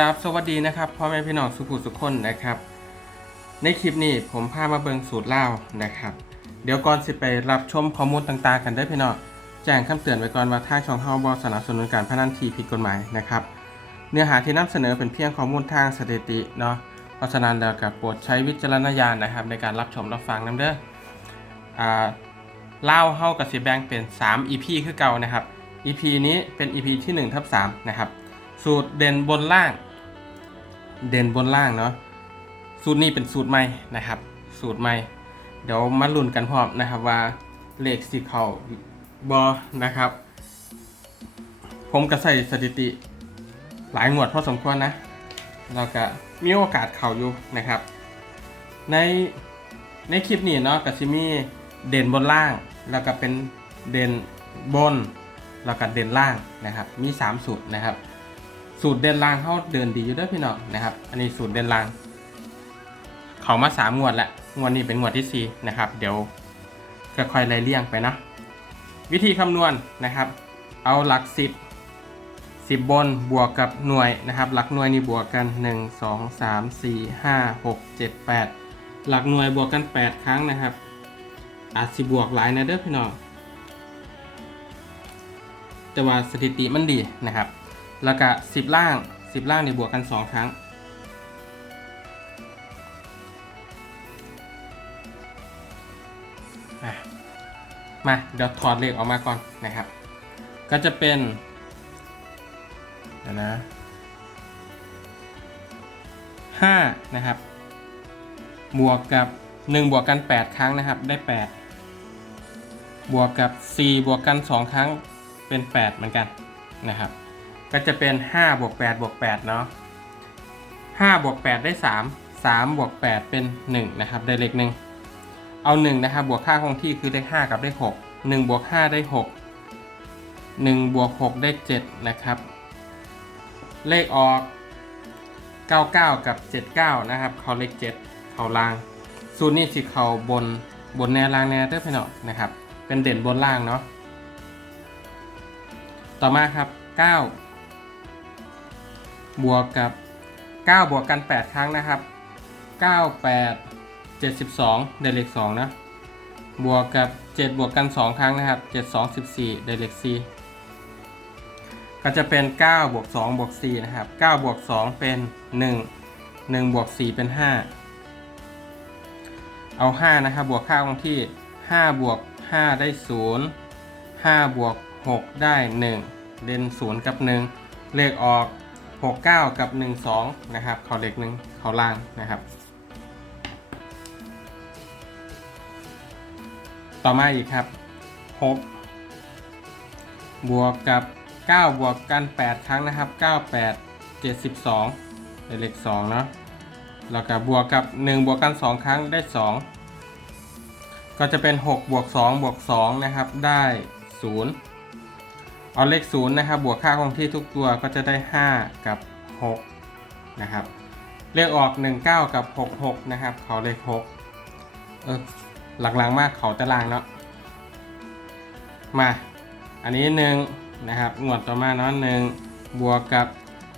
ครับสวัสดีนะครับพ่อแม่พี่น้องสุขุสุขคนนะครับ ในคลิปนี้ผมพามาเบิงสูตรเล่านะครับ เดี๋ยวก่อนสิไปรับชมข้อมูลต่างๆ กันได้พี่น้องแจ้งคำเตือนไว้ก่อนว่าทางช่องเฮาบอสนับสนุนการพนันทีผิดกฎหมายนะครับ เนื้อหาที่นำเสนอเป็นเพียงข้อมูลทางสถิติเนาะเพราะฉะนั้นแล้วกับโปรดใช้วิจารณญาณนะครับ ในการรับชมรับฟังนํเด้ออ่าเล่าเฮากับสิแบ่งเป็น 3 EP คือเก่านะครับ EP นี้เป็น EP ที่1ทับ3นะครับ สูตรเด่นบนล่าง เด่นบนล่างเนาะสูตรนี้เป็นสูตรใหม่นะครับ สูตรใหม่ เดี๋ยวมาลุ้นกันพร้อมนะครับว่าเลขสิเขาบอนะครับ ผมก็ใส่สถิติ หลายงวดพอสมควรนะ เราก็มีโอกาสเข่าอยู่นะครับ ในในคลิปนี้เนาะก็จะมีเด่นบนล่าง แล้วก็เป็นเด่นบน แล้วก็เด่นล่างนะครับ มี 3 สูตรนะครับ สูตรเด่นลางเขาเดินดีอยู่ด้วยพี่น้องนะครับ อันนี้สูตรเด่นลาง เขามาสามงวดแล้วงวดนี้เป็นงวดที่สี่นะครับ เดี๋ยวค่อยๆไล่เลี่ยงไปนะ วิธีคำนวณนะครับ เอาหลักสิบสิบบนบวกกับหน่วยนะครับ หลักหน่วยนี่บวกกัน 1 2 3 4 5 6 7 8 หลักหน่วยบวกกัน 8 ครั้งนะครับ อาจสิบวกหลายนะเด้อพี่น้องแต่ว่าสถิติมันดีนะครับ แล้วก็สิบล่างสิบล่างเนี่ยบวกกัน2ครั้ง มา เดี๋ยวถอดเลขออกมาก่อนนะครับ ก็จะเป็นเดี๋ยวนะห้านะครับ บวกกับหนึ่งบวกกันแปดครั้งนะครับ ได้แปดบวกกับสี่บวกกันสองครั้งเป็นแปดเหมือนกันนะครับ ก็จะเป็นห้าบวกแปดบวกแปดเนาะห้าบวกแปดได้สามสามบวกแปดเป็นหนึ่งนะครับ ได้เลขหนึ่งเอา 1 นะครับ บวกค่าคงที่คือเลข5กับเลข6 1บวก5ได้ 6 1บวก6ได้ 7 นะครับ เลขออก 99 กับ 79 นะครับ เขาเลข 7 เขาล่าง สูตรนี้สิเขาบนบนแนวล่างแนวเด้อพี่น้องนะครับ เป็นเด่นบนล่างเนาะ ต่อมาครับ 9 บวกกับ 9 บวกกัน 8 ครั้งนะครับ 9 8 72ได้เลข2นะ บวกกับ 7 บวกกัน 2 ครั้งนะครับ 7 2 14ได้เลข4ก็จะเป็น 9 บวก 2 บวก 4 นะครับ 9 บวก 2 เป็น 1 1 บวก 4 เป็น 5 เอา 5 นะครับ บวกค่าคงที่ 5 บวก 5 ได้ 0 5 บวก 6 ได้ 1 เด่น0 กับ 1 เลขออก 69 กับ 1 2 นะครับ เขาเลข1เขาล่างนะครับ ต่อมาอีกครับ 6 บวกกับ 9 บวกกัน 8 ครั้งนะครับ 9 8 72ได้เลข2เนาะแล้วก็บวกกับ 1 บวกกัน 2 ครั้งได้ 2 ก็จะเป็น 6 บวก 2 บวก 2 นะครับ ได้ 0 เอาเลข0นะครับบวกค่าคงที่ทุกตัวก็จะได้ 5 กับ 6 นะครับ เลขออก 19 กับ 66 นะครับ เขาเลข6เออหลังๆมากเขาตารางเนาะมา อันนี้หนึ่งนะครับงวดต่อมาเนาะหนึ่งบวกกับ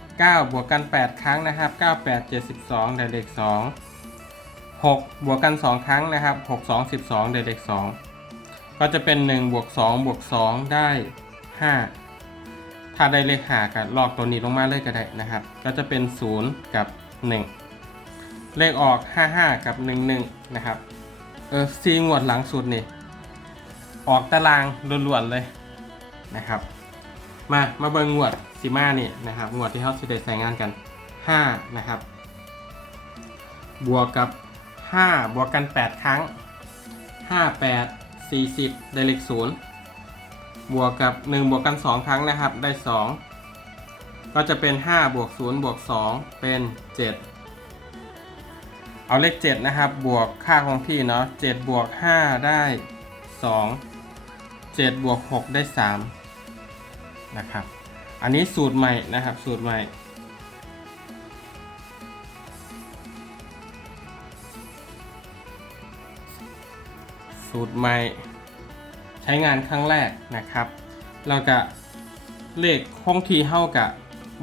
9 บวกกัน 8 ครั้งนะครับ 9 8 72 ได้เลข 2 6 บวกกัน 2 ครั้งนะครับ 6 2 12 ได้เลข 2 ก็จะเป็น 1 บวก 2 บวก 2 ได้ 5 ถ้าได้เลขหากับลอกตัวนี้ลงมาเลยก็ได้นะครับ ก็จะเป็น 0 กับ 1 เลขออก 55 กับ 11 นะครับเออซีงวดหลังสุดนี่ออกตารางล้วนๆเลยนะครับ มามาเบิงงวดซีมานี่นะครับงวดที่เขาสิได้ใส่งานกัน 5 นะครับ บวกกับ 5 บวกกัน 8 ครั้ง 5 8 40 ได้เลข0 บวกกับ 1 บวกกัน 2 ครั้งนะครับ ได้ 2 ก็จะเป็น 5 บวก 0 บวก 2 เป็น 7 เอาเลข 7 นะครับ บวกค่าคงที่เนาะ7บวก 5 ได้ 2 7 บวก 6 ได้ 3 นะครับ อันนี้สูตรใหม่นะครับ สูตรใหม่ สูตรใหม่ ใช้งานครั้งแรกนะครับ เราจะเลขคงทีเท่ากับ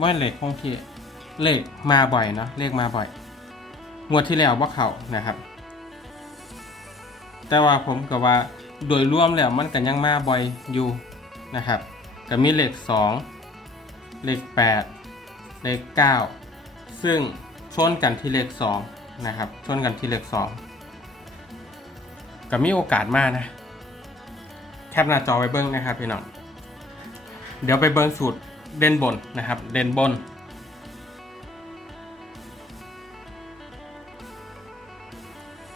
ว่าเลขคงทีเลขมาบ่อยเนาะเลขมาบ่อยงวดที่แล้วว่าเขานะครับ แต่ว่าผมก็ว่าโดยรวมแล้วมันก็ยังมาบ่อยอยู่นะครับก็มีเลข2เลข8เลข9 ซึ่งชนกันที่เลข2นะครับชนกันที่เลข2ก็มีโอกาสมากนะ แคปหน้าจอไว้เบิ้งนะครับพี่น้องเดี๋ยวไปเบิ้งสูตรเด่นบนนะครับ เด่นบน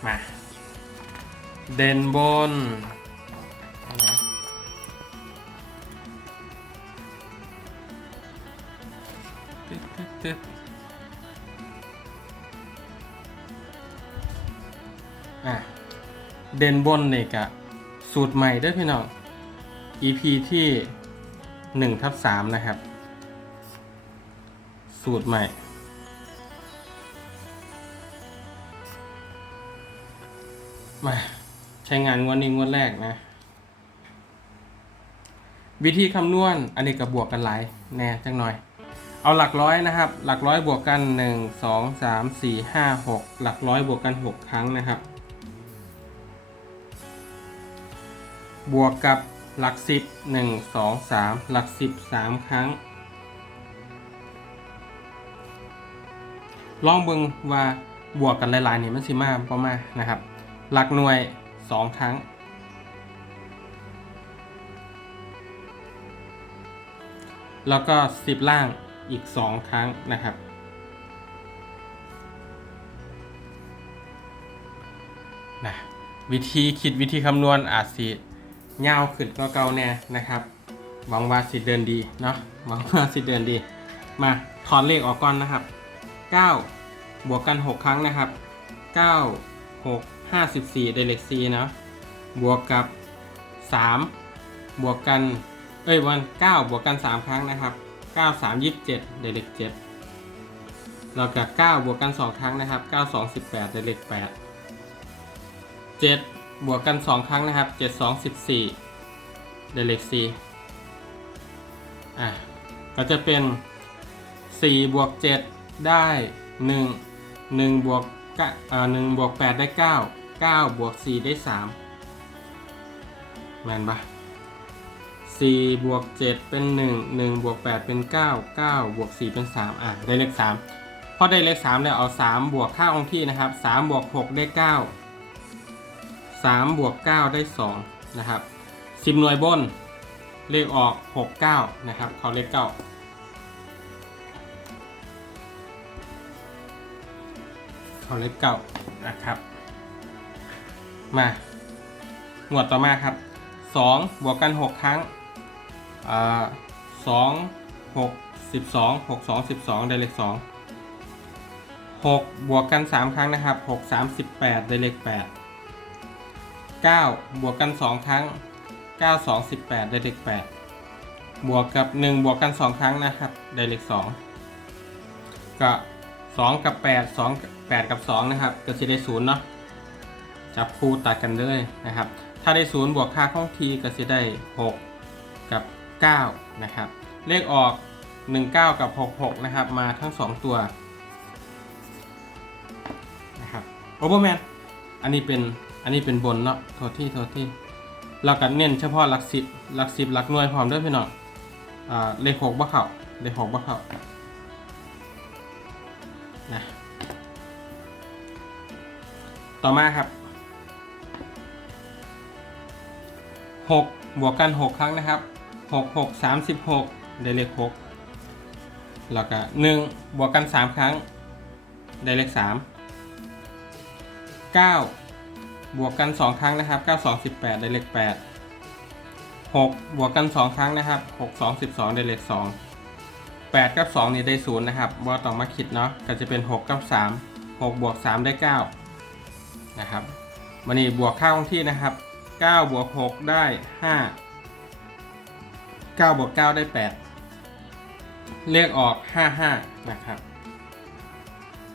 มา เด่นบนตึ๊ดอะเด่นบนนี่กะ สูตรใหม่ด้วยพี่น้อง EP ที่1ทับ3นะครับ สูตรใหม่ มา ใช้งานงวดนี้งวดแรกนะ วิธีคำนวณอันนี้กับบวกกันหลายแน่จังหน่อย เอาหลักร้อยนะครับ หลักร้อยบวกกัน 1 2 3 4 5 6 หลักร้อยบวกกัน 6 ครั้งนะครับ บวกกับหลักสิบหนึ่งสองสามหลักสิบสามครั้ง ลองเบิ่งว่าบวกกันหลายๆนี่มันสิมาประมาณนะครับ หลักหน่วยสองครั้ง แล้วก็สิบล่างอีกสองครั้งนะครับนะวิธีคิดวิธีคำนวณอาจสิ ยาวขึ้นก็เก่าแน่นะครับหวังว่าสิเดินดีเนาะหวังว่าสิเดินดี มาถอนเลขออกก่อนนะครับ 9 บวกกัน 6 ครั้งนะครับ 9 6 54ได้เลข4เนาะบวกกับ 3 บวกกันเอ้ยวัน9บวกกัน 3 ครั้งนะครับ 9 3 27ได้เลข7แล้วกับ 9 บวกกัน 2 ครั้งนะครับ 9 2 18ได้เลข8 7 บวกกัน 2 ครั้งนะครับ 7 2 14ได้เลข4อะก็จะเป็น 4 บวก 7 ได้ 1 1บวกกะอ่า1บวก8ได้ 9 9 บวก 4 ได้ 3แมนปะ4บวก 7 เป็น 1 1 บวก 8 เป็น 9 9 บวก 4 เป็น 3 อะ ได้เลข 3 พอได้เลข 3 แล้วเอา 3 บวกค่าองที่นะครับ 3 บวก 6 ได้ 9 3บวก9ได้2นะครับ10หน่วยบนเลขออก 6 9 นะครับเขาเลข9เขาเลข9นะครับ มา หมวดต่อมาครับ 2 บวกกัน 6 ครั้งอ่า2 6 12 6 2 12ได้เลข2 6บวกกัน3ครั้งนะครับ6 3 18ได้เลข8 9 บวกกัน 2 ครั้ง 9 2 18 ได้เลข8บวกกับ 1 บวกกัน 2 ครั้งนะครับ ได้เลข2ก็2 กับ 8 2 8 กับ 2 นะครับ ก็จะได้0เนาะจับคู่ตัดกันเลยนะครับ ถ้าได้ 0 บวกค่าของทีก็จะได้ 6 กับ 9 นะครับ เลขออก 19 กับ 66 นะครับ มาทั้ง 2 ตัวนะครับโอเวอร์แมนอันนี้เป็น อันนี้เป็นบนเนาะโทษที่โทษที่เราก็เน้นเฉพาะหลักสิบหลักสิบหลักหน่วยพร้อมด้วยพี่น้องอ่าเลขหกบ่เข้าเลขหกบ่เข้านะต่อมาครับหกบวกกันหกครั้งนะครับหกหกสามสิบหกได้เลขหกแล้วก็หนึ่งบวกกันสามครั้งได้เลขสามเก้า บวกกัน 2 ครั้งนะครับ 9 2 18 ได้เลข8 6 บวกกัน 2 ครั้งนะครับ 6 2 12 ได้เลข2 8 กับ 2 นี่ได้ 0 นะครับว่าต้องมาคิดเนาะก็จะเป็น 6 กับ 3 6 บวก 3 ได้ 9 นะครับมันนี่บวกค่าคงที่นะครับ 9 บวก 6 ได้ 5 9 บวก 9 ได้ 8 เลขออก 55 นะครับ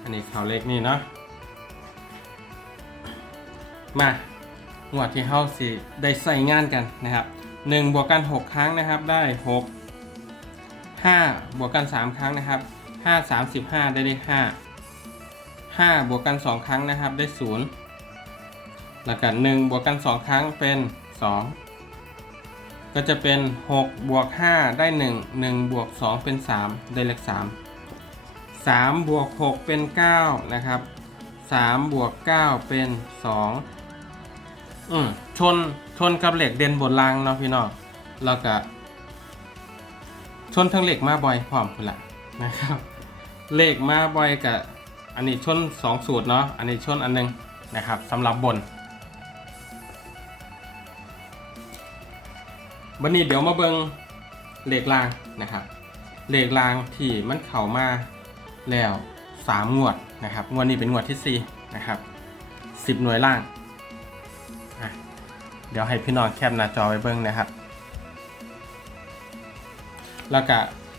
อันนี้เขาเลขนี่เนาะ มาหมวดที่เฮาสิได้ใส่งานกันนะครับ1บวกกัน 6 ครั้งนะครับได้ 6 5 บวกกัน 3 ครั้งนะครับห้าสามสิบห้าได้เลขห้าห้าบวกกันสองครั้งนะครับได้ศูนย์แล้วก็หนึ่งบวกกันสองครั้งเป็นสองก็จะเป็นหกบวกห้าได้หนึ่งหนึ่งบวกสองเป็นสามได้เลขสามสามบวกหกเป็นเก้านะครับสามบวกเก้าเป็นส อืมชนชนกับเหล็กเด่นบนรางเนาะพี่น้องแล้วก็ชนทั้งเหล็กมาบ่อยพร้อมพุ่นละนะครับเหล็กมาบ่อยกับอันนี้ชนสองสูตรเนาะอันนี้ชนอันหนึงนะครับสำหรับบนวันนี้เดี๋ยวมาเบิงเหล็กรางนะครับเหล็กรางที่มันเข้ามาแล้วสามงวดนะครับงวดนี้เป็นงวดที่สี่นะครับสิบหน่วยล่าง เดี๋ยวให้พี่น้องแคปหน้าจอไว้เบิ้งนะครับ แล้วก็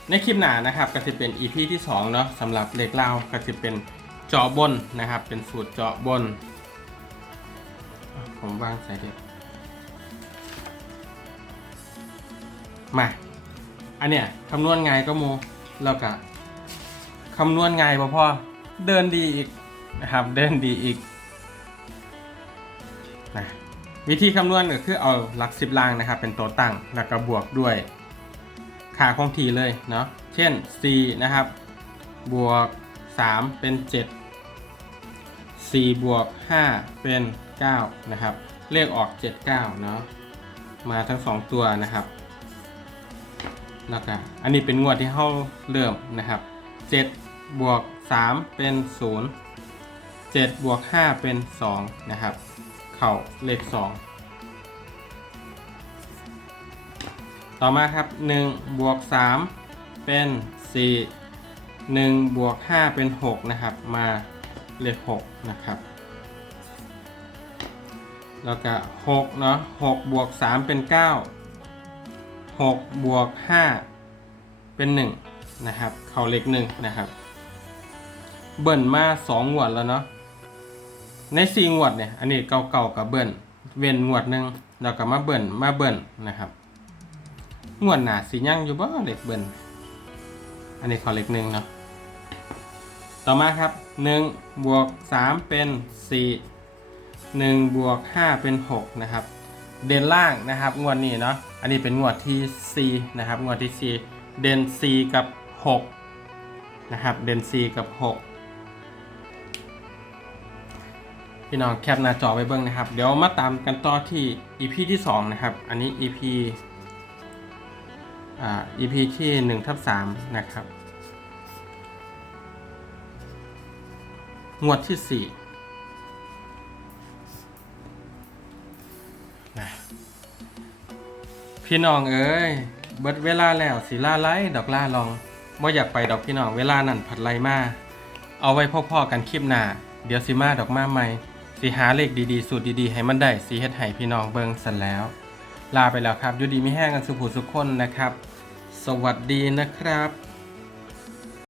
ในคลิปหน้านะครับก็จะเป็น EP ที่2เนาะสำหรับเหล็กเล่าก็จะเป็นเจาะบนนะครับ เป็นสูตรเจาะบน ผมวางใส่เด็กมาอันเนี้ยคำนวณไงก็โมแล้วก็คำนวณไงายพอพอเดินดีอีกนะครับ เดินดีอีก วิธีคำนวณก็คือเอาหลักสิบล่างนะครับ เป็นตัวตั้งแล้วก็บวกด้วยค่าคงที่เลยเนาะเช่น4นะครับ บวก 3 เป็น 7 4 บวก 5 เป็น 9 นะครับ เลขออก 79 เนาะมาทั้ง 2 ตัวนะครับแล้วก็อันนี้เป็นงวดที่เข้าเริ่มนะครับ 7 บวก 3 เป็น 0 7 บวก 5 เป็น 2 นะครับ เข่าเลข2ต่อมาครับ1บวก3เป็น 4 1บวก5เป็น 6 นะครับ มาเลข6นะครับ แล้วก็6เนาะ6บวก3เป็น 9 6บวก5เป็น 1 นะครับ เข้าเลข1นะครับ เบิ่นมา2งวดแล้วเนาะ ใน4งวดเนี่ย อันนี้เก่าๆกับเบิ่นเว้นงวดหนึ่งแล้วก็มาเบิ่นมาเบิ่นนะครับ งวดหนาสียั่งอยู่บ่เล็กเบิ้ลอันนี้ขอเล็กหนึ่งเนาะต่อมาครับ1บวก3เป็น 4 1บวก5เป็น 6 นะครับ เด่นล่างนะครับ งวดนี้เนาะอันนี้เป็นงวดที่ 4 นะครับ งวดที่ 4 เด่น 4 กับ 6 นะครับ เด่น 4 กับ 6 พี่น้องแคปหน้าจอไว้เบิ้งนะครับ เดี๋ยวมาตามกันต่อที่ EP ที่ 2 นะครับ อันนี้ EP อ่า EP ที่1ทับ3นะครับ งวดที่ 4 นะพี่น้องเอ้ย เบิดเวลาแล้วสิล่าไล่ดอกล่าลองบ่อยากไปดอกพี่น้องเวลานั่นผัดไล่มา เอาไว้พ่อๆกันคลิปหน้า เดี๋ยวสิมาดอกมาใหม่ สีหาเลขดีๆ สูตรดีๆ ให้มันได้สีเฮ็ดให้พี่น้องเบิ่งสันแล้ว ลาไปแล้วครับยูดีไม่แห้งกันสุขุสุขคนนะครับ สวัสดีนะครับ